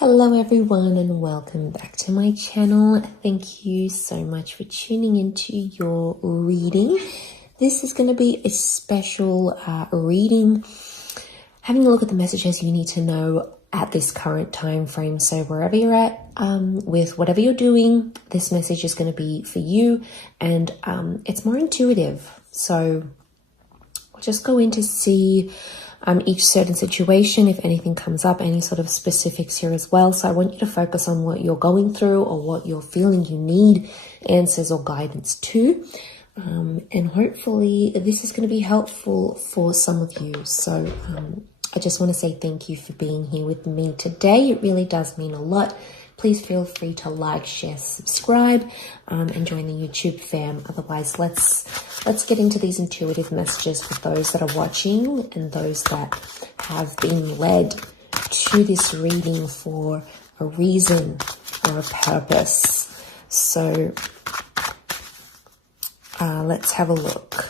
Hello everyone and welcome back to my channel. Thank you so much for tuning into your reading. This is going to be a special reading, having a look at the messages you need to know at this current time frame. So wherever you're at with whatever you're doing, this message is going to be for you, and it's more intuitive. So I'll just go in to see each certain situation, if anything comes up, any sort of specifics here as well. So I want you to focus on what you're going through or what you're feeling you need answers or guidance to. And hopefully this is going to be helpful for some of you. So I just want to say thank you for being here with me today. It really does mean a lot. Please feel free to like, share, subscribe, and join the YouTube fam. Otherwise, let's get into these intuitive messages for those that are watching and those that have been led to this reading for a reason or a purpose. So let's have a look.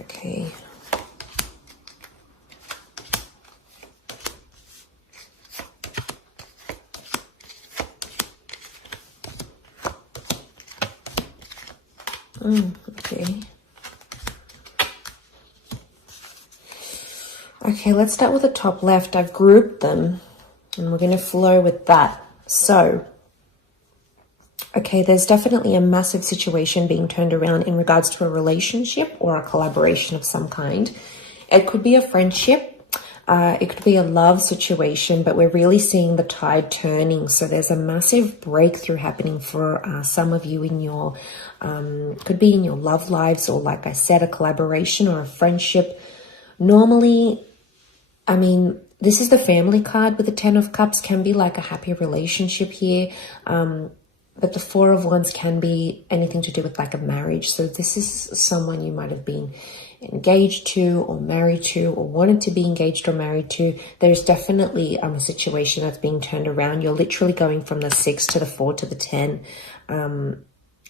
Okay. Okay. Okay, let's start with the top left. I've grouped them and we're going to flow with that. So, okay, there's definitely a massive situation being turned around in regards to a relationship or a collaboration of some kind. It could be a friendship. It could be a love situation, but we're really seeing the tide turning. So there's a massive breakthrough happening for some of you in your, could be in your love lives, or like I said, a collaboration or a friendship. Normally, I mean, this is the family card with the Ten of Cups, can be like a happy relationship here. But the Four of Wands can be anything to do with like a marriage. So this is someone you might have been engaged to or married to or wanted to be engaged or married to. There's definitely a situation that's being turned around. You're literally going from the 6 to the 4 to the 10,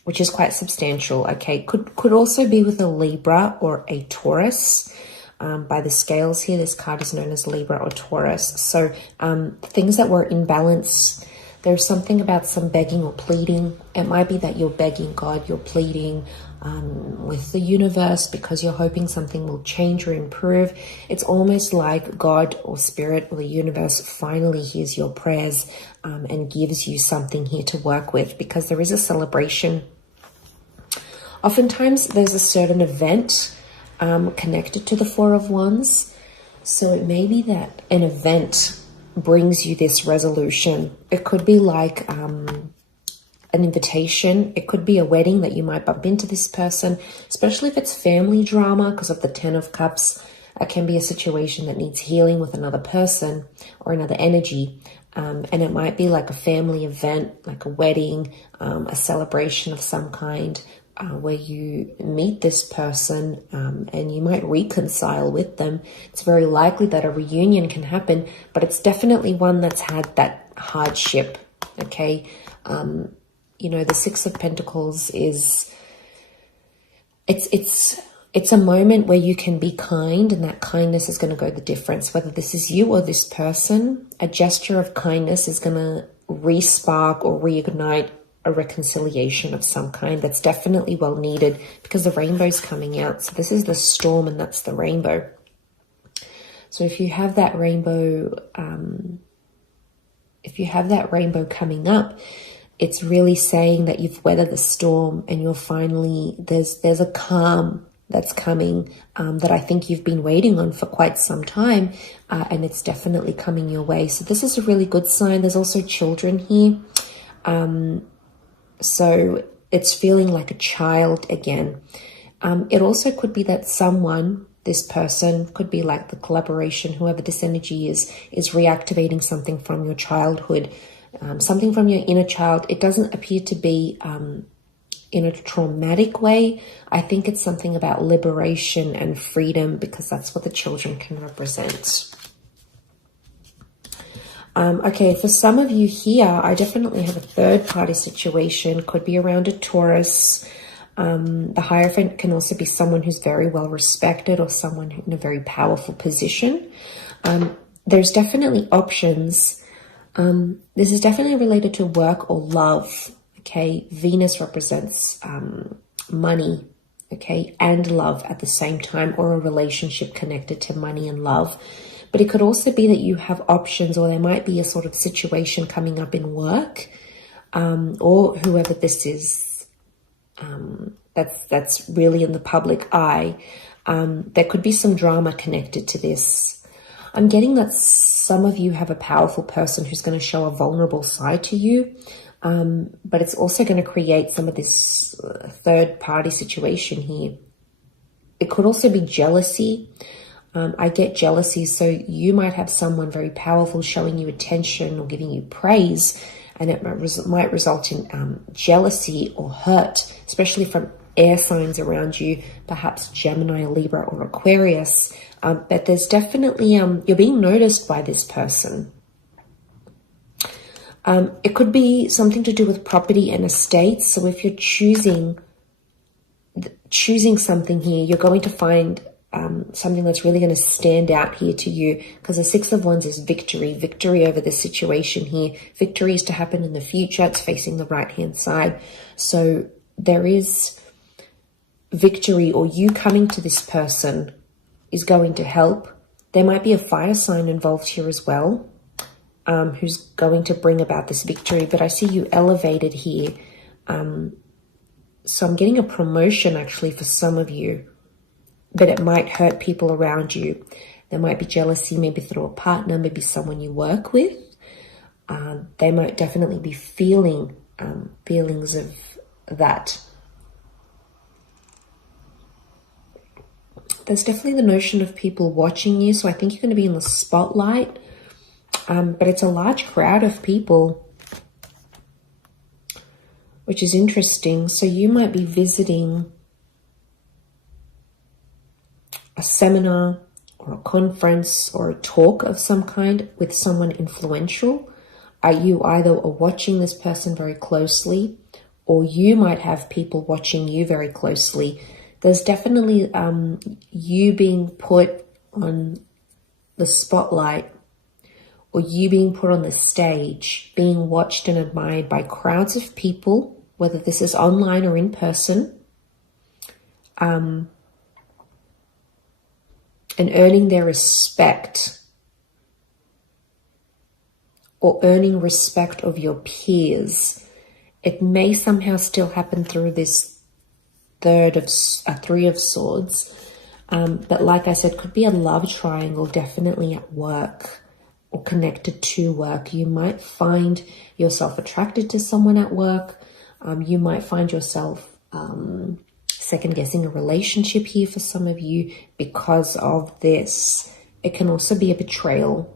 which is quite substantial. Okay, could also be with a Libra or a Taurus. By the scales here, this card is known as Libra or Taurus. So things that were in balance. There's something about some begging or pleading. It might be that you're begging God, you're pleading with the universe because you're hoping something will change or improve. It's almost like God or Spirit or the universe finally hears your prayers and gives you something here to work with, because there is a celebration. Oftentimes there's a certain event connected to the Four of Wands. So it may be that an event brings you this resolution. It could be like an invitation. It could be a wedding that you might bump into this person, especially if it's family drama because of the Ten of Cups. It can be a situation that needs healing with another person or another energy. And it might be like a family event, like a wedding, a celebration of some kind, where you meet this person and you might reconcile with them. It's very likely that a reunion can happen, but it's definitely one that's had that hardship. Okay. You know, the Six of Pentacles is, it's a moment where you can be kind, and that kindness is going to go the difference. Whether this is you or this person, a gesture of kindness is going to re-spark or reignite a reconciliation of some kind. That's definitely well needed because the rainbow's coming out. So this is the storm and that's the rainbow. So if you have that rainbow, coming up, it's really saying that you've weathered the storm and you're finally, there's a calm that's coming that I think you've been waiting on for quite some time, and it's definitely coming your way. So this is a really good sign. There's also children here. So it's feeling like a child again. It also could be that someone, this person, could be like the collaboration, whoever this energy is reactivating something from your childhood, something from your inner child. It doesn't appear to be in a traumatic way. I think it's something about liberation and freedom, because that's what the children can represent. Okay, for some of you here, I definitely have a third party situation. Could be around a Taurus. The Hierophant can also be someone who's very well respected or someone in a very powerful position. There's definitely options. This is definitely related to work or love. Okay, Venus represents money, okay, and love at the same time, or a relationship connected to money and love. But it could also be that you have options, or there might be a sort of situation coming up in work, or whoever this is, that's really in the public eye. There could be some drama connected to this. I'm getting that some of you have a powerful person who's going to show a vulnerable side to you, but it's also going to create some of this third party situation here. It could also be jealousy. I get jealousy, so you might have someone very powerful showing you attention or giving you praise, and it might result in jealousy or hurt, especially from air signs around you, perhaps Gemini, Libra, or Aquarius. But there's definitely, you're being noticed by this person. It could be something to do with property and estates. So if you're choosing something here, you're going to find something that's really going to stand out here to you, because the Six of Wands is victory over this situation here. Victory is to happen in the future. It's facing the right-hand side. So there is victory, or you coming to this person is going to help. There might be a fire sign involved here as well, who's going to bring about this victory. But I see you elevated here. So I'm getting a promotion actually for some of you, but it might hurt people around you. There might be jealousy, maybe through a partner, maybe someone you work with. They might definitely be feeling feelings of that. There's definitely the notion of people watching you, so I think you're going to be in the spotlight. But it's a large crowd of people, which is interesting. So you might be visiting a seminar or a conference or a talk of some kind with someone influential. You either are watching this person very closely, or you might have people watching you very closely. There's definitely you being put on the spotlight, or you being put on the stage, being watched and admired by crowds of people, whether this is online or in person, and earning their respect, or earning respect of your peers. It may somehow still happen through this Three of Swords. But like I said, could be a love triangle, definitely at work or connected to work. You might find yourself attracted to someone at work. You might find yourself second guessing a relationship here for some of you because of this. It can also be a betrayal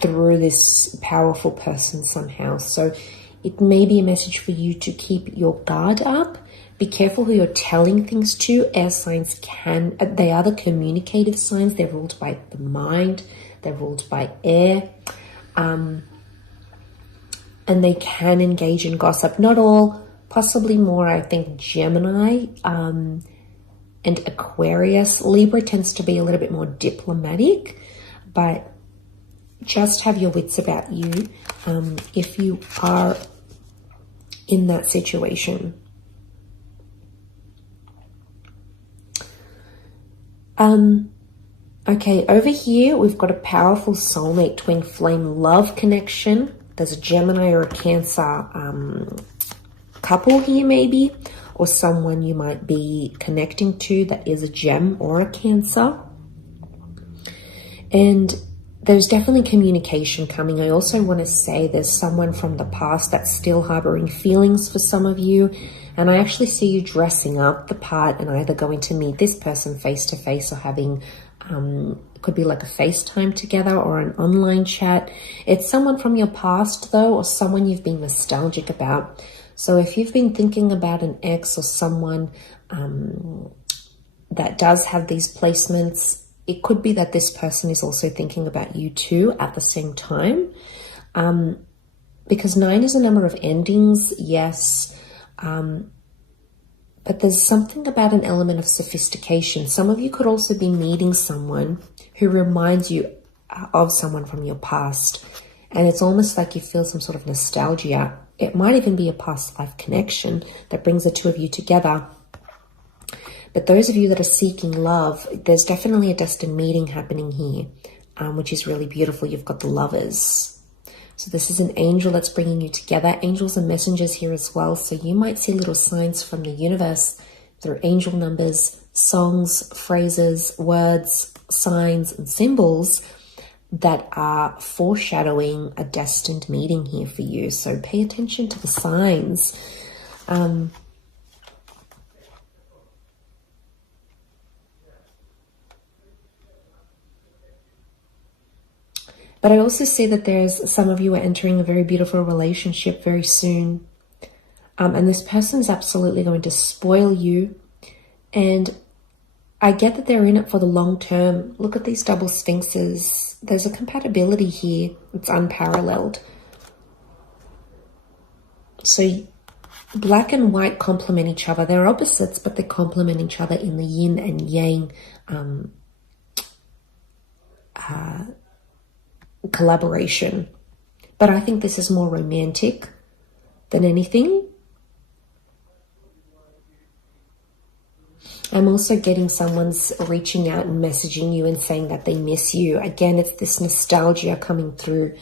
through this powerful person somehow. So it may be a message for you to keep your guard up. Be careful who you're telling things to. Air signs they are the communicative signs. They're ruled by the mind. They're ruled by air. And they can engage in gossip. Not all, possibly more, I think, Gemini and Aquarius. Libra tends to be a little bit more diplomatic, but just have your wits about you if you are in that situation. Okay, over here we've got a powerful soulmate twin flame love connection. There's a Gemini or a Cancer couple here maybe, or someone you might be connecting to that is a Gem or a Cancer. And there's definitely communication coming. I also want to say there's someone from the past that's still harboring feelings for some of you. And I actually see you dressing up the part and either going to meet this person face to face or having, it could be like a FaceTime together or an online chat. It's someone from your past though, or someone you've been nostalgic about. So if you've been thinking about an ex or someone that does have these placements, it could be that this person is also thinking about you too at the same time. Because 9 is a number of endings, yes. But there's something about an element of sophistication. Some of you could also be meeting someone who reminds you of someone from your past. And it's almost like you feel some sort of nostalgia. It might even be a past life connection that brings the two of you together. But those of you that are seeking love, there's definitely a destined meeting happening here, which is really beautiful. You've got the lovers. So this is an angel that's bringing you together. Angels are messengers here as well. So you might see little signs from the universe through angel numbers, songs, phrases, words, signs, and symbols that are foreshadowing a destined meeting here for you. So pay attention to the signs. But I also see that there's some of you are entering a very beautiful relationship very soon. And this person is absolutely going to spoil you. And I get that they're in it for the long term. Look at these double sphinxes. There's a compatibility here. It's unparalleled. So black and white complement each other. They're opposites, but they complement each other in the yin and yang collaboration. But I think this is more romantic than anything. I'm also getting someone's reaching out and messaging you and saying that they miss you. Again, it's this nostalgia coming through.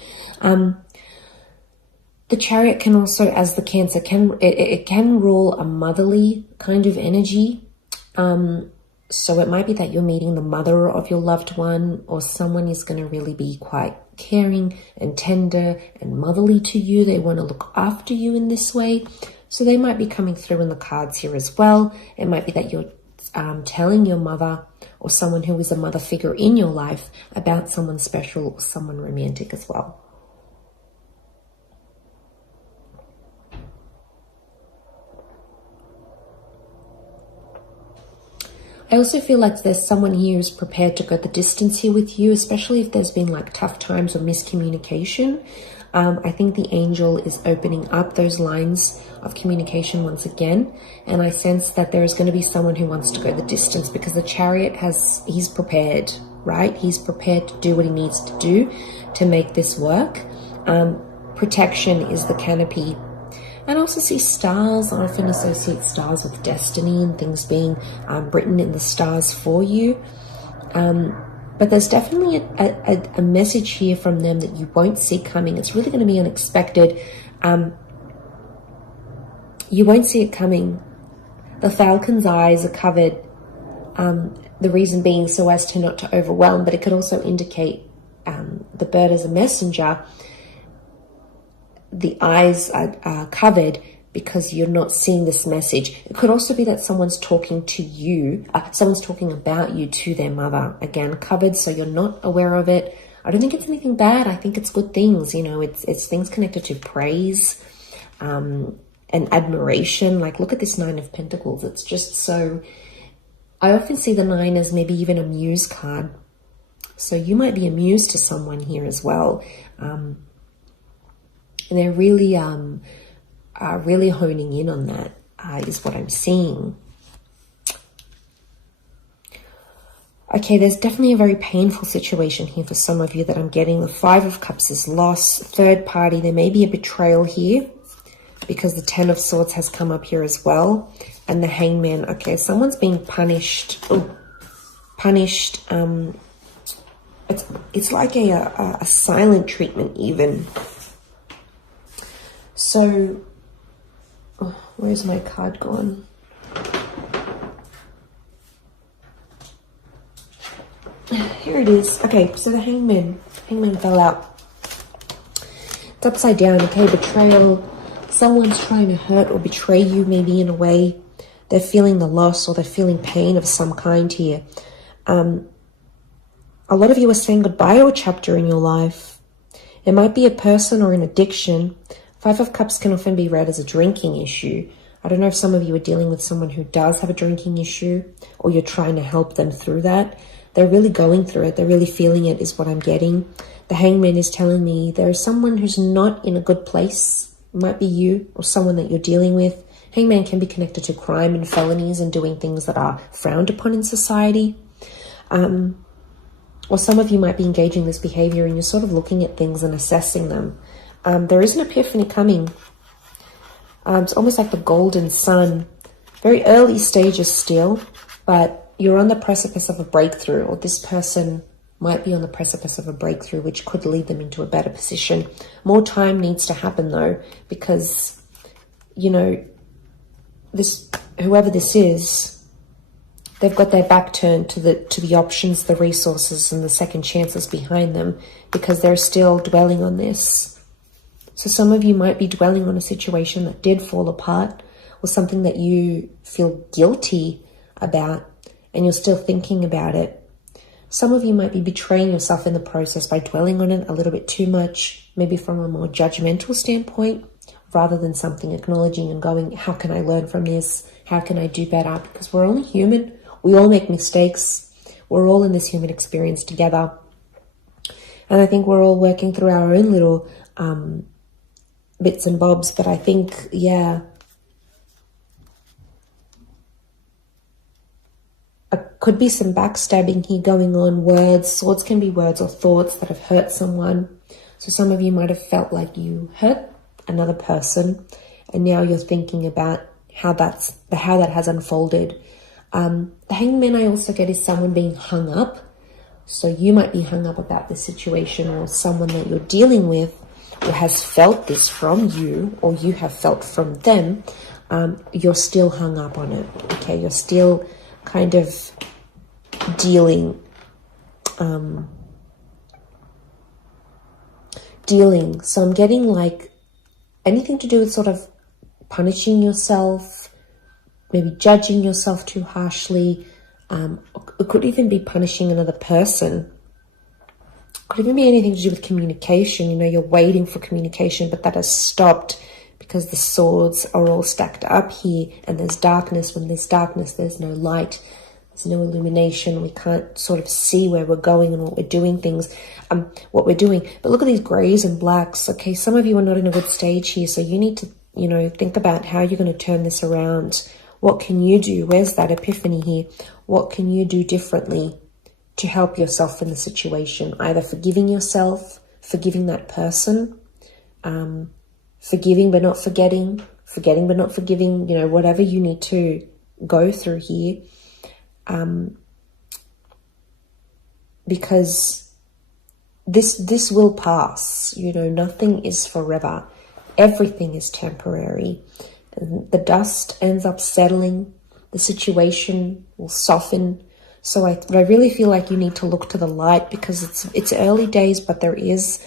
The Chariot can also, as the Cancer, it can rule a motherly kind of energy. So it might be that you're meeting the mother of your loved one, or someone is going to really be quite caring and tender and motherly to you. They want to look after you in this way. So they might be coming through in the cards here as well. It might be that you're telling your mother or someone who is a mother figure in your life about someone special or someone romantic as well. I also feel like there's someone here who's prepared to go the distance here with you, especially if there's been like tough times or miscommunication. I think the angel is opening up those lines of communication once again. And I sense that there is going to be someone who wants to go the distance, because the Chariot he's prepared, right? He's prepared to do what he needs to do to make this work. Protection is the canopy. And I also see stars. I often associate stars with destiny and things being written in the stars for you. But there's definitely a message here from them that you won't see coming. It's really going to be unexpected. You won't see it coming. The falcon's eyes are covered. The reason being so as to not to overwhelm, but it could also indicate the bird as a messenger. The eyes are covered because you're not seeing this message. It could also be that someone's talking to you, someone's talking about you to their mother. Again, covered, so you're not aware of it. I don't think it's anything bad. I think it's good things. You know, it's things connected to praise and admiration. Like, look at this 9 of Pentacles. It's just so... I often see the 9 as maybe even a muse card. So you might be a muse to someone here as well. And they're really... really honing in on that is what I'm seeing. Okay, there's definitely a very painful situation here for some of you that I'm getting. The 5 of Cups is loss, third party. There may be a betrayal here because the 10 of Swords has come up here as well. And the Hangman. Okay, someone's being punished. Punished. It's like a silent treatment even. So... oh, where's my card gone? Here it is. Okay, so the Hangman fell out. It's upside down. Okay, betrayal. Someone's trying to hurt or betray you, maybe in a way. They're feeling the loss or they're feeling pain of some kind here. A lot of you are saying goodbye to a chapter in your life. It might be a person or an addiction. 5 of Cups can often be read as a drinking issue. I don't know if some of you are dealing with someone who does have a drinking issue, or you're trying to help them through that. They're really going through it. They're really feeling it is what I'm getting. The Hangman is telling me there is someone who's not in a good place. It might be you or someone that you're dealing with Hangman can be connected to crime and felonies and doing things that are frowned upon in society. Or some of you might be engaging this behavior and you're sort of looking at things and assessing them. There is an epiphany coming. It's almost like the golden sun. Very early stages still, but you're on the precipice of a breakthrough, or this person might be on the precipice of a breakthrough, which could lead them into a better position. More time needs to happen though, because, you know, whoever this is, they've got their back turned to the options, the resources, and the second chances behind them, because they're still dwelling on this. So some of you might be dwelling on a situation that did fall apart, or something that you feel guilty about, and you're still thinking about it. Some of you might be betraying yourself in the process by dwelling on it a little bit too much, maybe from a more judgmental standpoint, rather than something acknowledging and going, how can I learn from this? How can I do better? Because we're only human. We all make mistakes. We're all in this human experience together. And I think we're all working through our own little bits and bobs. But I think, yeah, could be some backstabbing here going on. Words, swords can be words or thoughts that have hurt someone. So some of you might have felt like you hurt another person, and now you're thinking about how that has unfolded. The hangman I also get is someone being hung up. So you might be hung up about this situation, or someone that you're dealing with or has felt this from you, or you have felt from them. You're still hung up on it. Okay, you're still kind of dealing. So I'm getting like anything to do with sort of punishing yourself, maybe judging yourself too harshly. It could even be punishing another person. It could even be anything to do with communication. You know, you're waiting for communication, but that has stopped because the swords are all stacked up here, and there's darkness. When there's darkness, there's no light. There's no illumination. We can't sort of see where we're going and what we're doing what we're doing. But look at these grays and blacks. Okay, some of you are not in a good stage here, so you need to, you know, think about how you're going to turn this around. What can you do? Where's that epiphany here? What can you do differently to help yourself in the situation? Either forgiving yourself, forgiving that person, forgiving but not forgetting, forgetting but not forgiving, you know, whatever you need to go through here. Because this will pass. You know, nothing is forever. Everything is temporary. And the dust ends up settling. The situation will soften. So I really feel like you need to look to the light, because it's early days, but there is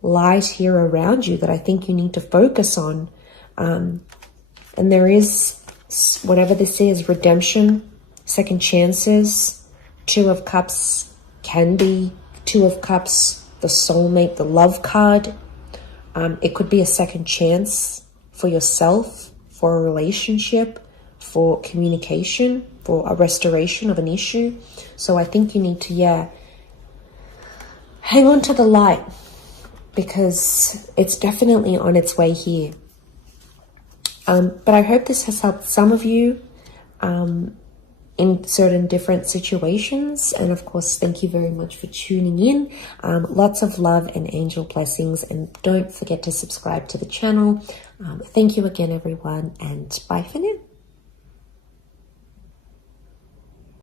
light here around you that I think you need to focus on. And there is, whatever this is, redemption, second chances. Two of Cups can be Two of Cups, the soulmate, the love card. It could be a second chance for yourself, for a relationship, for communication, for a restoration of an issue. So I think you need to, hang on to the light, because it's definitely on its way here. But I hope this has helped some of you in certain different situations. And of course, thank you very much for tuning in. Lots of love and angel blessings. And don't forget to subscribe to the channel. Thank you again, everyone. And bye for now.